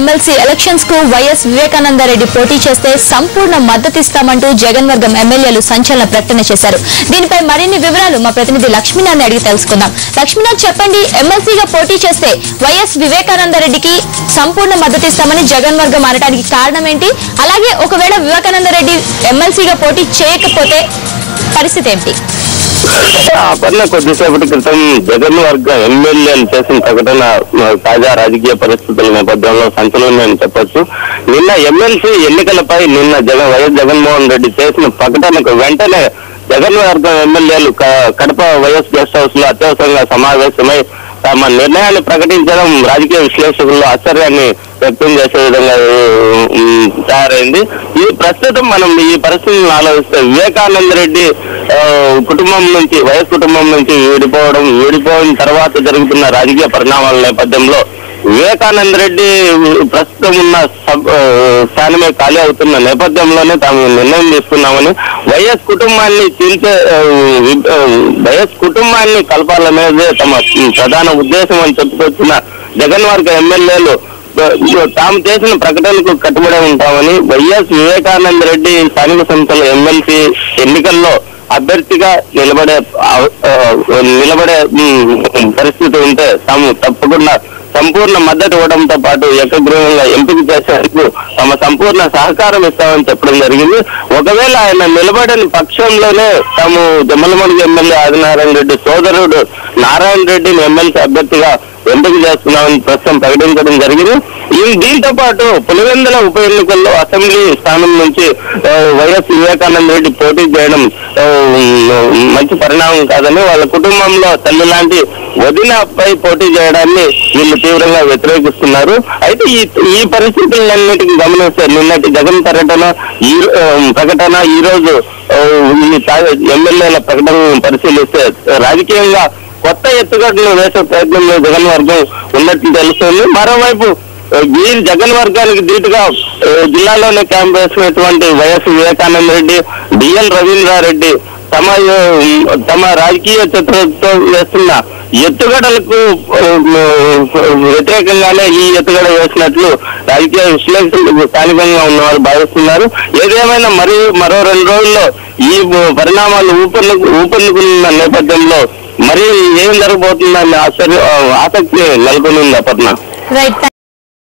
MLC elections కు YS Vivekananda Reddy పోటీ చేస్తే సంపూర్ణ మద్దతిస్తామంటూ జగన్ వర్గం ఎమ్మెల్యేలు సంచలన ప్రకటన చేశారు. దీనిపై మరిన్ని వివరాలు మా ప్రతినిధి లక్ష్మీనాథ్ అడిగి తెలుసుకుందాం. లక్ష్మీనాథ్, చెప్పండి, ఎమ్మెల్సీగా పోటీ చేస్తే వైఎస్ వివేకానందరెడ్డికి సంపూర్ణ మద్దతిస్తామని జగన్ వర్గం అనడానికి కారణం ఏంటి? అలాగే ఒకవేళ వివేకానందరెడ్డి ఎమ్మెల్సీగా పోటీ చేయకపోతే పరిస్థితి ఏంటి? కొద్దిసేపటి క్రితం జగన్ వర్గ ఎమ్మెల్యేలు చేసిన ప్రకటన తాజా రాజకీయ పరిస్థితుల నేపథ్యంలో సంచలనమని చెప్పొచ్చు. నిన్న ఎమ్మెల్సీ ఎన్నికలపై వైఎస్ జగన్మోహన్ రెడ్డి చేసిన ప్రకటనకు వెంటనే జగన్ వర్గం ఎమ్మెల్యేలు కడప వైఎస్ గెస్ట్ హౌస్ లో అత్యవసరంగా సమావేశమై తమ నిర్ణయాన్ని ప్రకటించడం రాజకీయ విశ్లేషకుల్లో ఆశ్చర్యాన్ని వ్యక్తం చేసే విధంగా తయారైంది. ఈ ప్రస్తుతం మనం ఈ పరిస్థితులను ఆలోచిస్తే వివేకానంద రెడ్డి కుటుంబం నుంచి వైఎస్ కుటుంబం నుంచి విడిపోయిన తర్వాత జరుగుతున్న రాజకీయ పరిణామాల నేపథ్యంలో వివేకానంద రెడ్డి ప్రస్తుతం ఉన్న స్థానమే ఖాళీ అవుతున్న నేపథ్యంలోనే తాము నిర్ణయం తీసుకున్నామని వైఎస్ కుటుంబాన్ని కలపాలనేదే తమ ప్రధాన ఉద్దేశం అని చెప్పుకొచ్చిన జగన్ వర్గ ఎమ్మెల్యేలు తాము చేసిన ప్రకటనకు కట్టుబడి ఉంటామని, వైఎస్ వివేకానంద రెడ్డి స్థానిక సంస్థల ఎమ్మెల్సీ ఎన్నికల్లో అభ్యర్థిగా నిలబడే పరిస్థితి ఉంటే తాము తప్పకుండా సంపూర్ణ మద్దతు ఇవ్వడంతో పాటు ఏకగ్రీవంగా ఎంపిక చేసేందుకు తమ సంపూర్ణ సహకారం ఇస్తామని చెప్పడం జరిగింది. ఒకవేళ ఆయన నిలబడని పక్షంలోనే తాము జమ్మలమడుగు ఎమ్మెల్యే ఆదినారాయణ రెడ్డి సోదరుడు నారాయణ రెడ్డిని ఎమ్మెల్సీ అభ్యర్థిగా ఎంపిక చేస్తున్నామని ప్రస్తుతం ప్రకటించడం జరిగింది. దీంతో పాటు పులివెందుల ఉప ఎన్నికల్లో అసెంబ్లీ స్థానం నుంచి వైఎస్ వివేకానంద రెడ్డి పోటీ చేయడం మంచి పరిణామం కాదని, వాళ్ళ కుటుంబంలో తల్లి లాంటి వదినపై పోటీ చేయడాన్ని వీళ్ళు తీవ్రంగా వ్యతిరేకిస్తున్నారు. అయితే ఈ పరిస్థితులన్నిటికీ గమనిస్తే నిన్నటి జగన్ ప్రకటన ఈ రోజు ఎమ్మెల్యేల ప్రకటన పరిశీలిస్తే రాజకీయంగా కొత్త ఎత్తుగడలు వేసే ప్రయత్నంలో జగన్ వర్గం ఉన్నట్లు తెలుస్తుంది. మరోవైపు జగన్ వర్గానికి ధీటుగా జిల్లాలోనే క్యాంప్ వేసినటువంటి వైఎస్ వివేకానంద రెడ్డి, డిఎల్ రవీంద్రారెడ్డి తమ రాజకీయ చిత్రంతో వేస్తున్న ఎత్తుగడలకు వ్యతిరేకంగానే ఈ ఎత్తుగడ వేసినట్లు రాజకీయ విశ్లేషకులు స్థానికంగా ఉన్నవారు భావిస్తున్నారు. ఏదేమైనా మరో 2 రోజుల్లో ఈ పరిణామాలు ఊపందుకున్న నేపథ్యంలో మరి ఏం జరగబోతుందని ఆసక్తి నెలకొని ఉంది అపర్ణ.